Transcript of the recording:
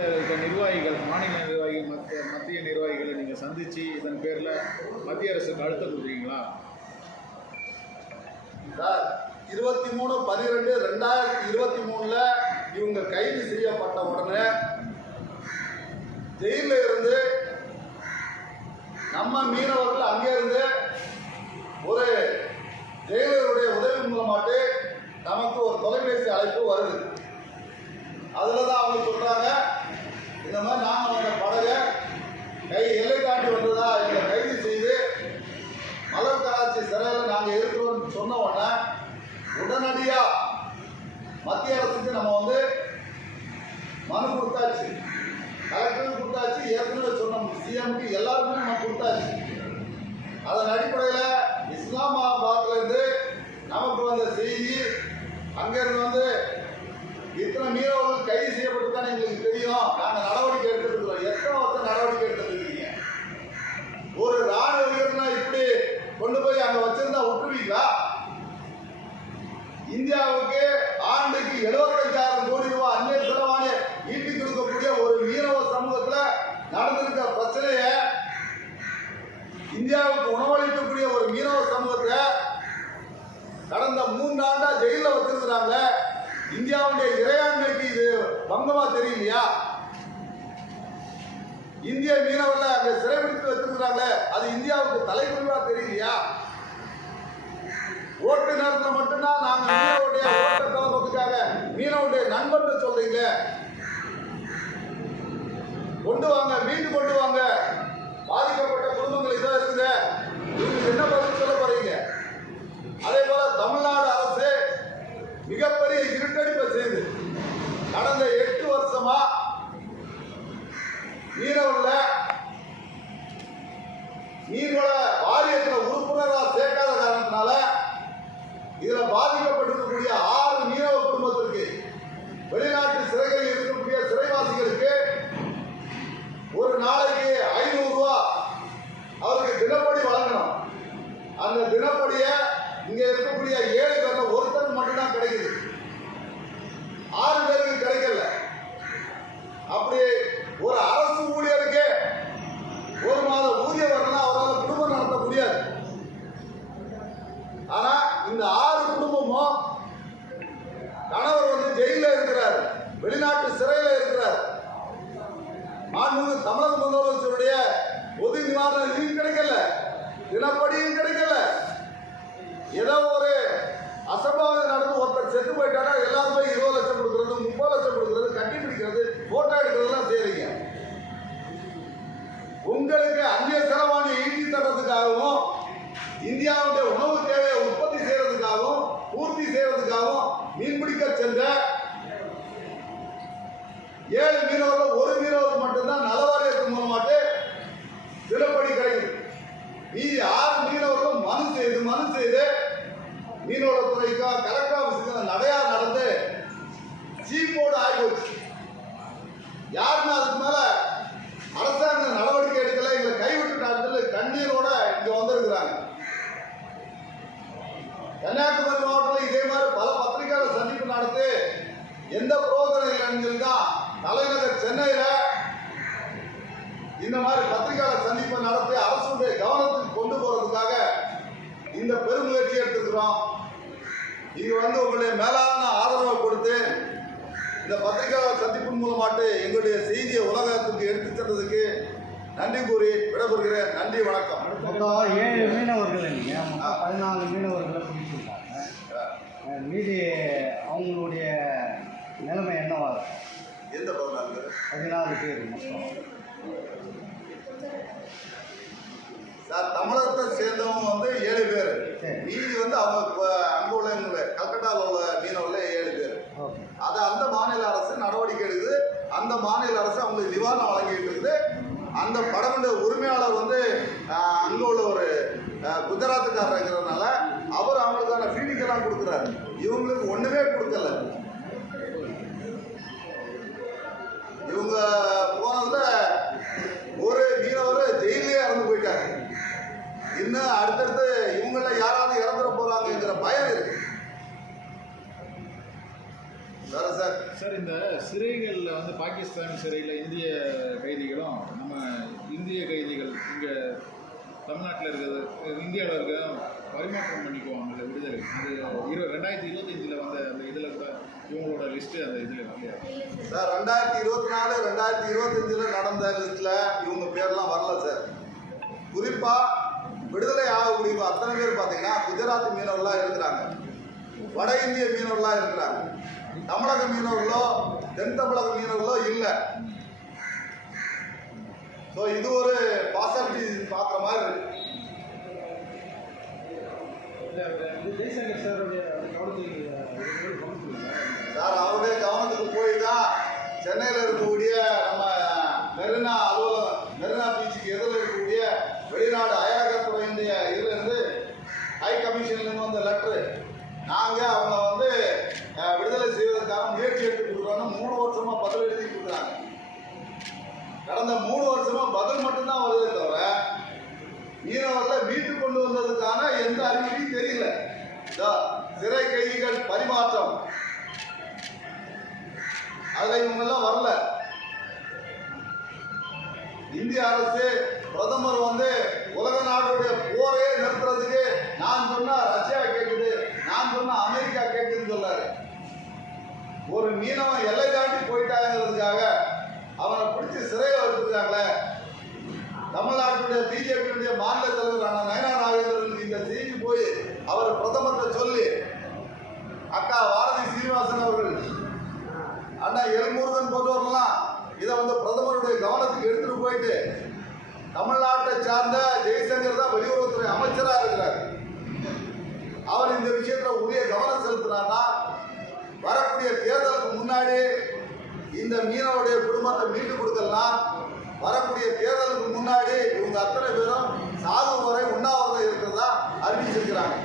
நிர்வாகிகள், மாநில நிர்வாகிகள், மத்திய நிர்வாகிகளை நீங்கள் சந்தித்து இதன் பேரில் மத்திய அரசுக்கு அழுத்தம் கொடுக்குறீங்களா? சார், 23/12/2023 இவங்க கைது செய்யப்பட்ட உடனே ஜெயிலில் இருந்து நம்ம மீனவர்கள் அங்கே இருந்து ஒரு ஜெயிலருடைய உதவி மூலமாட்டு நமக்கு ஒரு தொலைபேசி அழைப்பு வருது. அதில் தான் அவங்க சொல்கிறாங்க, இந்த மாதிரி நாங்கள் அந்த படகை எல்லை தாண்டி வந்ததா எங்களை கைது செய்து மலர் கராச்சி சிறையில் நாங்கள் இருக்கிறோம்னு சொன்ன உடனே உடனடியாக மத்திய அரசுக்கு நம்ம மனு கொடுத்தாச்சு, கலெக்டருக்கு கொடுத்தாச்சு, ஏற்கனவே சொன்னோம் சிஎம்க்கு எல்லாருக்குமே நம்ம கொடுத்தாச்சு. அதன் அடிப்படையில் இஸ்லாமாபாத்லேருந்து நமக்கு வந்த செய்தி, அங்கேருந்து இத்தனை மீனவர்கள் கைது செய்யப்பட்டுதான் எங்களுக்கு தெரியும், நாங்கள் நடவடிக்கை எடுத்துருக்கிறோம். எத்தனை வருஷம் நடவடிக்கை எடுத்துருக்கீங்க? ஒரு ராணுவ வீரனை இப்படி கொண்டு போய் அங்கே வச்சிருந்தா விட்டுருவீங்களா? இந்தியாவுக்கு ஆண்டுக்கு 75,000 கோடி ரூபாய் அந்நிய செலவாணி ஈட்டி கொடுக்கக்கூடிய ஒரு மீனவ சமூகத்தில் நடந்திருக்கிற பிரச்சனைய, இந்தியாவுக்கு உணவளிக்கக்கூடிய ஒரு மீனவ சமூகத்தை கடந்த 3 ஆண்டா ஜெயிலில் வச்சிருக்கிறாங்க. இந்தியாவுடைய இறையாண்மைக்கு இது பங்கமா தெரியலையா? இந்திய மீனவர்கள் அங்கே சிறைபிடித்து வச்சிருக்கிறாங்க, அது இந்தியாவுக்கு தலைக்குறிவா தெரியலையா? ஓட்டு நேரத்தில் மட்டும்தான் நாங்க மீனவருடைய ஓட்ட கவர்றதுக்காக மீனவருடைய நண்பர்கள் சொல்றீங்க. கொண்டு வாங்க, மீண்டு கொண்டு வாங்க, பாதிக்கப்பட்ட குடும்பங்கள் இதாக இருக்குது, இதுக்கு என்ன பதில் சொல்ல போறீங்க? அதே போல தமிழ்நாடு அரசு மிகப்பெரிய இருட்டடிப்பை செய்து கடந்த 8 வருஷமா நீர்வள வாரியத்தில் உறுப்பினராக சேர்க்காத காரணத்தினால இதுல பாதிக்கப்பட்டிருக்கக்கூடிய 6 மீனவ குடும்பத்திற்கு, வெளிநாட்டு சிறைகளில் இருக்கக்கூடிய சிறைவாசிகளுக்கு ஒரு நாளைக்கு 500 ரூபாய் அவருக்கு தினப்படி வழங்கணும். அந்த தினப்படியை இங்க இருக்கக்கூடிய 7 பேர்ல ஒருத்தர் மட்டும்தான் கிடைக்குது, 6 பேருக்கு கிடைக்கல. அப்படி ஒரு அரசு ஊழியருக்கு ஒரு மாத ஊதியம் வரலாம், அவரால் குடும்பம் நடத்த முடியாது. ஆனா இந்த 6 குடும்பமும் கணவர் ஜெயிலில் இருக்கிறார், வெளிநாட்டு சிறையில் இருக்கிறார், மாண்புமிகு தமிழக முதலமைச்சருடைய பொது நிவாரண நிதியும் கிடைக்கல, தினப்படியும் கிடைக்கல. ஏதோ ஒரு அசம்பாவிதம் நடந்து ஒருத்தர் செத்து போயிட்டானா எல்லாருமே 20 லட்சம் கொடுக்கறது, 30 லட்சம் கொடுக்கறது, கட்டி பிடிக்கிறது, போட்டோ எடுக்கிறதுலாம் செய்றீங்க. உங்களுக்கு அந்நிய செலவாணி ஈட்டி தரதுக்காகவும், இந்தியாவுடைய உணவு தேவையை உற்பத்தி செய்யறதுக்காகவும், பூர்த்தி செய்யறதுக்காகவும் மீன்பிடிக்க சென்ற 7 மீனவர்கள், ஒரு மீனவருக்கு மட்டும்தான் நலவாரியத்தின் மூலமாட்டு தினப்படி கிடைக்குது. மீதி 6 மீனவர்களும் மனு செய்து மீனவளத்துறைக்கா கலெக்டர் ஆபீஸுக்கு நடையா நடந்து சீப்போடு ஆகிப்போச்சு. யாருமே அதுக்கு மேல அரசாங்க நடவடிக்கை எடுக்கல, எங்களை கைவிட்டுட்டாங்க, கண்ணீரோட இங்க வந்திருக்கிறாங்க. கன்னியாகுமரி மாவட்டத்தில் இதே மாதிரி பல பத்திரிகையாளர் சந்திப்பு நடத்தி எந்த புரோஜனம் இல்லைன்னு தான் தலைநகர் சென்னையில இந்த மாதிரி பத்திரிகையாளர் சந்திப்பை நடத்தி அரசுடைய கவனத்துக்கு கொண்டு போறதுக்காக இந்த பெருமுயற்சி எடுத்துக்கிறோம். இது உங்களுடைய மேலான ஆதரவை கொடுத்து இந்த பத்திரிகையாளர் சந்திப்பின் மூலமாட்டு எங்களுடைய செய்தியை உலகத்துக்கு எடுத்து சென்றதுக்கு நன்றி கூறி விடைபெறுகிறேன். நன்றி, வணக்கம். 7 மீனவர்கள் இல்லைங்க, 14 மீனவர்களை பிடிச்சிருக்காங்க. மீதி அவங்களுடைய நிலைமை என்னவா இருக்கும்? எந்த 14 பேர் மொத்தம் சார், தமிழகத்தை சேர்ந்தவங்க 7 பேர், மீதி அவங்க அங்க உள்ள கல்கட்டாவில் உள்ள மீனவர்கள் 7 பேர். அதை அந்த மாநில அரசு நடவடிக்கை எடுக்குது, அந்த மாநில அரசு அவங்களுக்கு நிவாரணம் வழங்கிட்டு இருக்குது. அந்த படகுடைய உரிமையாளர் அங்க உள்ள ஒரு குஜராத்துக்காரர் இருக்கிறதுனால அவர் அவங்களுக்கான ஃபீடிங்கெல்லாம் கொடுக்குறாரு, இவங்களுக்கு ஒண்ணுமே கொடுக்கல. இவங்க போனதுல ஒரு மீனவர் ஜெயிலே இறந்து போயிட்டாரு. இன்னும் அடுத்தடுத்து இவங்கள யாராவது இறந்துட போறாங்கிற பயம் இருக்கு. சார், இந்த சிறைகளில் பாகிஸ்தான் சிறையில் இந்திய கைதிகளும் நம்ம இந்திய கைதிகள் இங்கே தமிழ்நாட்டில் இருக்கிறது இந்தியாவில் இருக்க பரிமாற்றம் பண்ணிக்குவாங்கல்ல விடுதலை அது 2025 வந்த அந்த இதில் கூட இவங்களோட லிஸ்ட்டு அந்த இதில் இல்லையா சார் 2024 2025 நடந்த லிஸ்ட்டில் இவங்க பேர்லாம் வரல சார். குறிப்பாக விடுதலை ஆகக்கூடிய அத்தனை பேர் பார்த்தீங்கன்னா குஜராத் மீனவர்களாக இருக்கிறாங்க, வட இந்திய மீனவர்களாக இருக்கிறாங்க, தமிழக மீனவர்களோ தென் தமிழக மீனவர்களோ இல்லை. ஸோ இது ஒரு பாசிட்டிவிட்டி பார்க்குற மாதிரி இருக்கு. சார் அவருடைய கவனத்துக்கு போய் தான் சென்னையில் இருக்கக்கூடிய நம்ம மெரினா அலுவலகம் மெரினா பீச்சுக்கு எதிரில் இருக்கக்கூடிய வெளிநாடு அயலகத்துறையினுடைய இதிலிருந்து ஹை கமிஷன்லேருந்து வந்த லெட்ரு நாங்கள் அவங்க வந்து விடுதலை செய்வதற்கான முயற்சி எடுத்து கொடுக்குறோன்னு 3 வருஷமா பதில் எழுதி கொடுக்குறாங்க. கடந்த 3 வருஷமா பதில் மட்டும்தான் வருதே தவிர மீனவர்களை மீட்டு கொண்டு வந்ததுக்கான எந்த அறிகுறியும் தெரியல. சிறை கைதிகள் பரிமாற்றம் அதுல இவங்கெல்லாம் வரல. இந்திய அரசு பிரதமர் வந்து உலக நாடுடைய போரே நிறுத்துறதுக்கு நான் சொன்னா ரஷ்யா கேட்குது, நான் சொன்னா அமெரிக்கா கேட்குதுன்னு சொல்லாரு. ஒரு மீனவன் எல்லை தாண்டி போயிட்டாங்கிறதுக்காக அவனை பிடிச்சி சிறையில் வச்சிருக்காங்களே. தமிழ்நாட்டுடைய பிஜேபியுடைய மாநில தலைவரான நயனா நாகேந்திரனுக்கு இந்த செய்தி போய் அவர் பிரதமர்கிட்ட சொல்லி அக்கா பாரதி சீனிவாசன் அவர்கள் அண்ணா எல்முருகன் போன்றவர்கள்லாம் இதை வந்து பிரதமருடைய கவனத்துக்கு எடுத்துட்டு போயிட்டு தமிழ்நாட்டை சார்ந்த ஜெய்சங்கர் தான் வெளியுறவுத்துறை அமைச்சராக இருக்கிறார். அவர் இந்த விஷயத்தில் உரிய கவனம் செலுத்தினார்னா வரக்கூடிய தேர்தலுக்கு முன்னாடி இந்த மீனவருடைய குடும்பத்தை மீட்டு கொடுக்கலாம். வரக்கூடிய தேர்தலுக்கு முன்னாடி இவங்க அத்தனை பேரும் சாகு வரை உண்ணாவிரதம் இருக்கிறதா அறிவிச்சிருக்கிறாங்க.